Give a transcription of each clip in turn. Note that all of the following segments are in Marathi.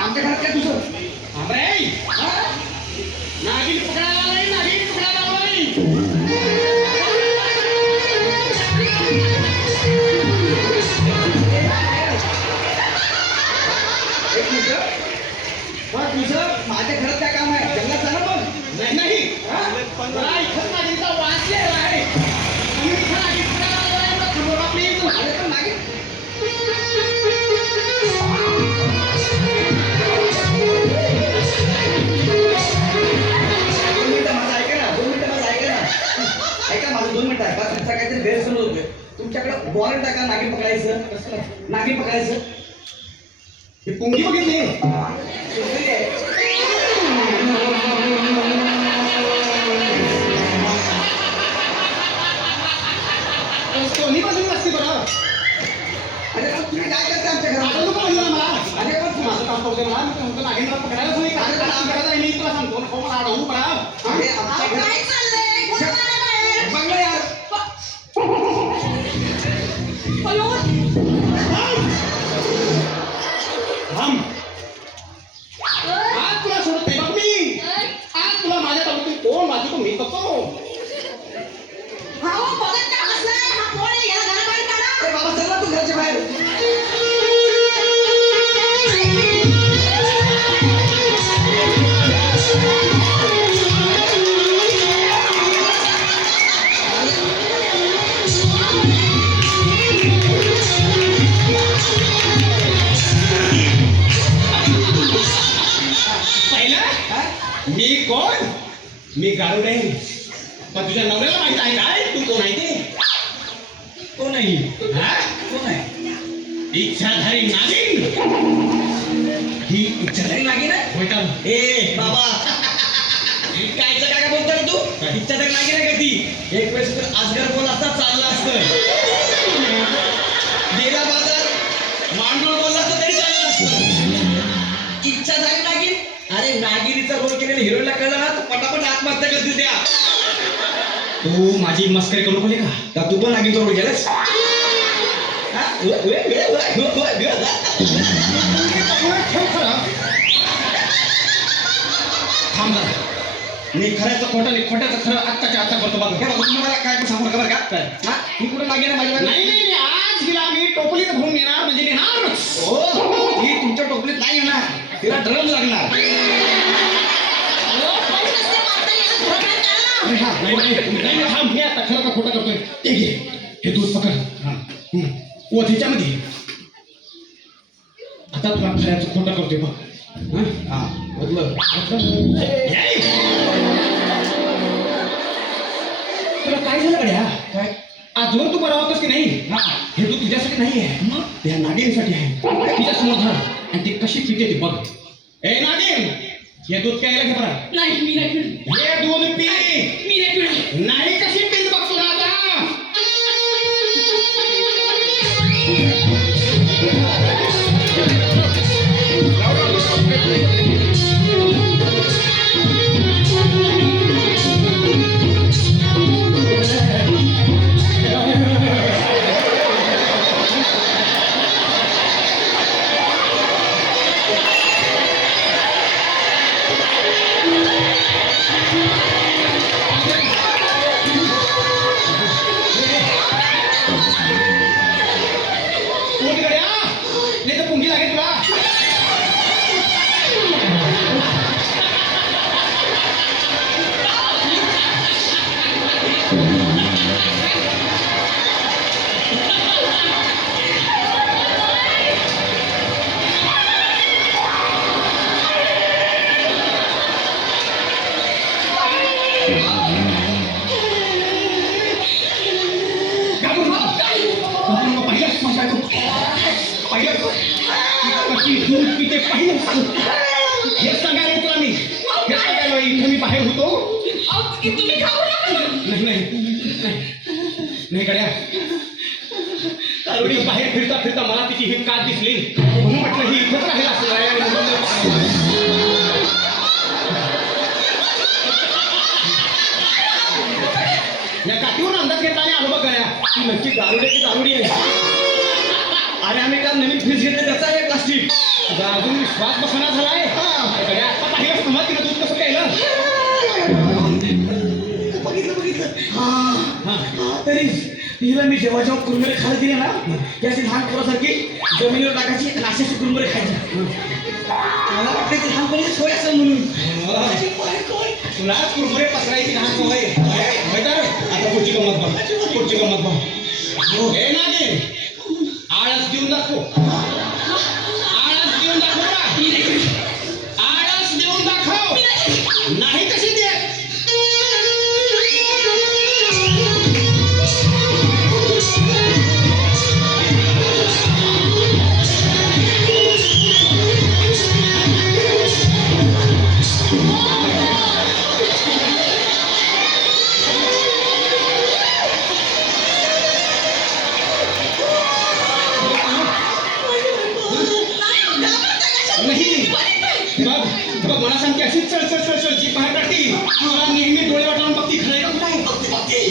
आमच्या घरात काय तुझं नागिन पकडायला नाही, नागिन पकडायला नाही. एक मिनिट, तुझं माझ्या घरात काय काम आहे? जंगलात जाणं पण नाही. इथं नागिनचा वास यायला आहे. इथं नागिन पकडायला आहे, समोर आपली अरे पण नागिन ऐका माझं 2 मिनिटं ऐका. तुमचा काहीतरी गैरसमज होतोय. तुमच्याकडे वॉरंट आहे का नागिन पकडायचं? नागिन पकडायचं ही पुंगी बघितली कोणी बाजून नसते बरं. अरे पण तुम्ही काय करता आमच्या घरात? लोक म्हणलं मला अरे पण तू माझं काम करतोय मला तुमचं नागिनला पकडायला तुम्ही काय काम करत आहे? मी तुला सांगतो नको मला अडवू बरा. अरे आमच्या घरात बघ यार आज तुला सोडते बघ मी. आज तुला माझ्या तालुक्यात कोण वाचतो मी करतो. बाबा चल ना तू घरच्या बाहेर. मी कोण? मी गारुडे. पण तुझ्या नवऱ्याला माहित आहे काय तू कोण आहे ते? कोण आहे? कोण आहे? इच्छाधारी नागिन. ही इच्छाधारी नागिन आहे होय का? ए बाबा कायचं काय बोलतो रे तू? इच्छाधारी नागिन आहे का ती? एक वेळेस तर अजगर बोल असता चालला असतं. गेला बाजार मांडूळ बोलला तर तरी चाललं असतं. इच्छाधारी नागिन. अरे नागिनीचा रोल केलेल्या हिरोईनला कळलं ना तर पटापट आत्महत्या करतील त्या. तू माझी मस्करी करू नको का? तू पण नागिनचा रोल केलास? थांब जरा. मी खऱ्याचं खोटं नाही खोट्याचं खरं आत्ताच्या आत्ता करतो बघा. तुम्हाला काय सांगू नका बरं का? मी कुठं नागिन माझ्या नाही आज हिला मी टोपलीत घेऊन येणार म्हणजे नेणार. हो ही तुमच्या टोपलीत नाही येणार. तिला ड्रम लागणार. नाही थांब मी आता खरं का खोटा करतोय. ते घे हे दूध पकड. ह्याच्यामध्ये आता तुला खऱ्याचं खोटं करतोय बघ. बदल तुला काय झालं गड्या? काय आजवर तू बरा होतोस की नाही? हे दूध तुझ्यासाठी नाही आहे मग त्या नागिनसाठी आहे. तिच्या समोर धर आणि ती कशी पिते ती बघ. ए नागिन हे दूध प्यायला घे बरं. नाही मी नाही पिणार. हे दूध पी. मी नाही पिणार. नाही कशी पीत बघतो ना आता. नाही गड्या गारुडी बाहेर फिरता फिरता मला तिची ही कात दिसली म्हणून म्हटलं ही इथंच राहील असं आहे आणि म्हणून मी पकडलं. या काठीवर अंदाज घेतला आणि आलो बघ गया ती नक्की गारुड्याची दारुडी आहे. अरे आम्ही काल नवीन फ्रीज घेतलं त्याचा आहे प्लास्टिक. तुझा अजून विश्वास बसना झालाय. गड्या आता पाहिलं समज तिला दूध कसं प्यायलं. बघितलं तरी तिला मी जेव्हा जेव्हा कुरमुरे खायला दिले ना त्याची लहान पोरासारखी जमिनीवर टाकायची आणि असे कुरमुरे खायचे. मला वाटतं की लहानपणी सोय असेल म्हणून. तुला कुरमुरे पसरायची लहान सवय माहिती आहे? आता पुढची गंमत बघ. पुढची गंमत बघ. हे ना ते आळस देऊन दाखव. आळस देऊन दाखव ना. आळस देऊन दाखव. नाही कशी दे. नाही बघ बघ मला सांगते अशीच चढ चढ चढ चढ जी बाहेर काढती तुला नेहमी डोळे वाटावून बघती खरं आहे का?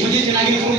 म्हणजे ते नागिन करून